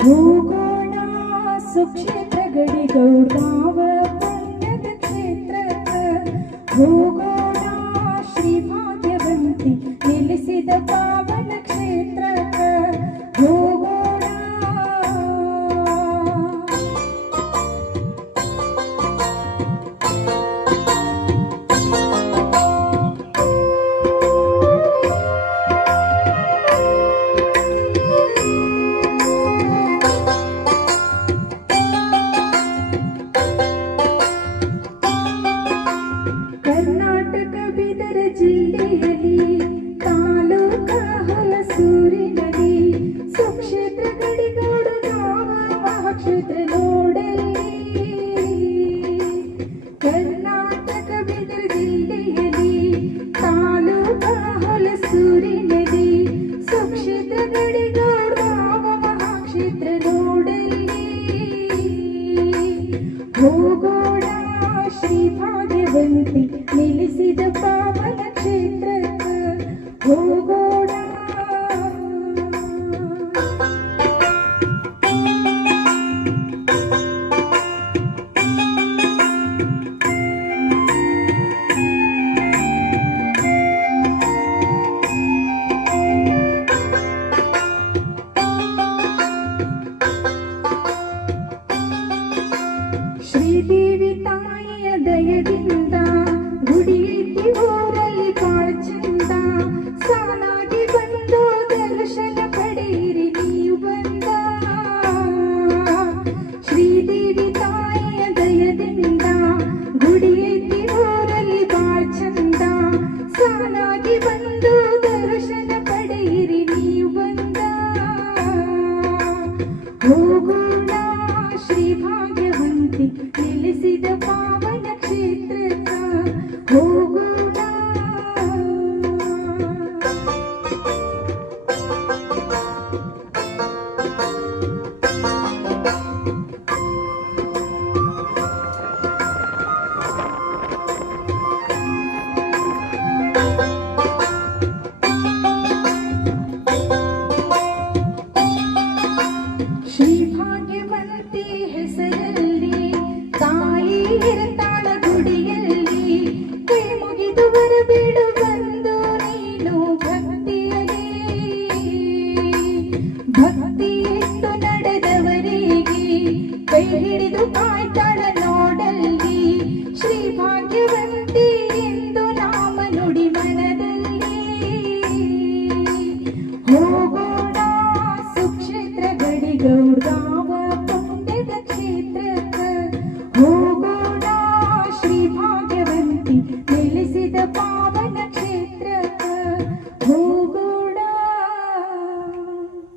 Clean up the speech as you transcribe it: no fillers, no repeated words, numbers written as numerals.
ಹೋಗೋಣ ಸುಕ್ಷೇತ್ರ ಗಡಿಗೌಡಾವ ಪುಣ್ಯದ ಕ್ಷೇತ್ರಕ್ಕ ಹೋಗೋಣ ಶ್ರೀ ಭಾಗ್ಯವಂತಿ ನೆಲೆಸಿದ ಪಾವನ ಕ್ಷೇತ್ರಕ್ಕ ಹೋಗೋಣ ಕರ್ನಾಟಕ ಬೀದರ ಜಿಲ್ಲೆಯಲ್ಲಿ ತಾಲೂಕ ಹಲಸೂರಿನಲ್ಲಿ ಸುಕ್ಷೇತ್ರ ಗಡಿಗೌಡ ಮಹಾಕ್ಷೇತ್ರ ನೋಡಲ್ಲಿ ಕರ್ನಾಟಕ ಬೀದರ ಜಿಲ್ಲೆಯಲ್ಲಿ ತಾಲೂಕ ಹಲಸೂರಿನಲ್ಲಿ ಸುಕ್ಷೇತ್ರ ಗಡಿಗೌಡ ಮಹಾಕ್ಷೇತ್ರ ನೋಡಲ್ಲಿ ಹೋಗೋಣ ಶ್ರೀ ಭಾಗ್ಯವಂತಿ ನೆಲೆಸಿದ ಪಾವನ ಕ್ಷೇತ್ರಕ್ಕ ಹೋಗೋಣ ಶ್ರೀದೇವಿ ತಾಯಿಯ ದಯದಿಂದ ಗುಡಿಯಿಟ್ಟಿ ಊರಲ್ಲಿ ಬಾಳ ಚಂದ ಸಾಲಾಗಿ ಬಂದು ದರ್ಶನ ಪಡೆಯಿರಿ ನೀವು ಬಂದ ಶ್ರೀದೇವಿ ತಾಯಿಯ ದಯದಿಂದ ಗುಡಿಯಿಟ್ಟಿ ಊರಲ್ಲಿ ಬಾಳ ಚಂದ ಸಾಲಾಗಿ ಬಂದು ದರ್ಶನ ಪಡೆಯಿರಿ ನೀವು ಬಂದ ಹೋಗೋಣ ಶ್ರೀ ಭಾಗ್ಯವಂತಿ ನೆಲೆಸಿದ ಪಾವನ ಕ್ಷೇತ್ರಕ್ಕ ಹೋಗೋಣ ಶ್ರೀ ಭಾಗ್ಯವಂತಿ ಹೆಸರಲ್ಲಿ ತಾಯಿ ಇರ್ತಾಳ ಗುಡಿಯಲ್ಲಿ ಕೈ ಮುಗಿದು ಬರಬೇಡು ಬಂದು ನೀನು ಭಕ್ತಿಯಲ್ಲಿ ಭಕ್ತಿ ಇಟ್ಟು ನಡೆದವರಿಗೆ ಕೈ ಹಿಡಿದು ಕಾಯ್ತಾಳ ನೋಡಲ್ಲಿ ಶ್ರೀ ಭಾಗ್ಯವಂತಿ ಎಂದು ನಾಮ ನುಡಿ ಮನದಲ್ಲಿ ಹೋಗೋಣ ಸುಕ್ಷೇತ್ರ ಗಡಿಗೌಡಾವ ಪುಣ್ಯದ ಕ್ಷೇತ್ರಕ್ಕ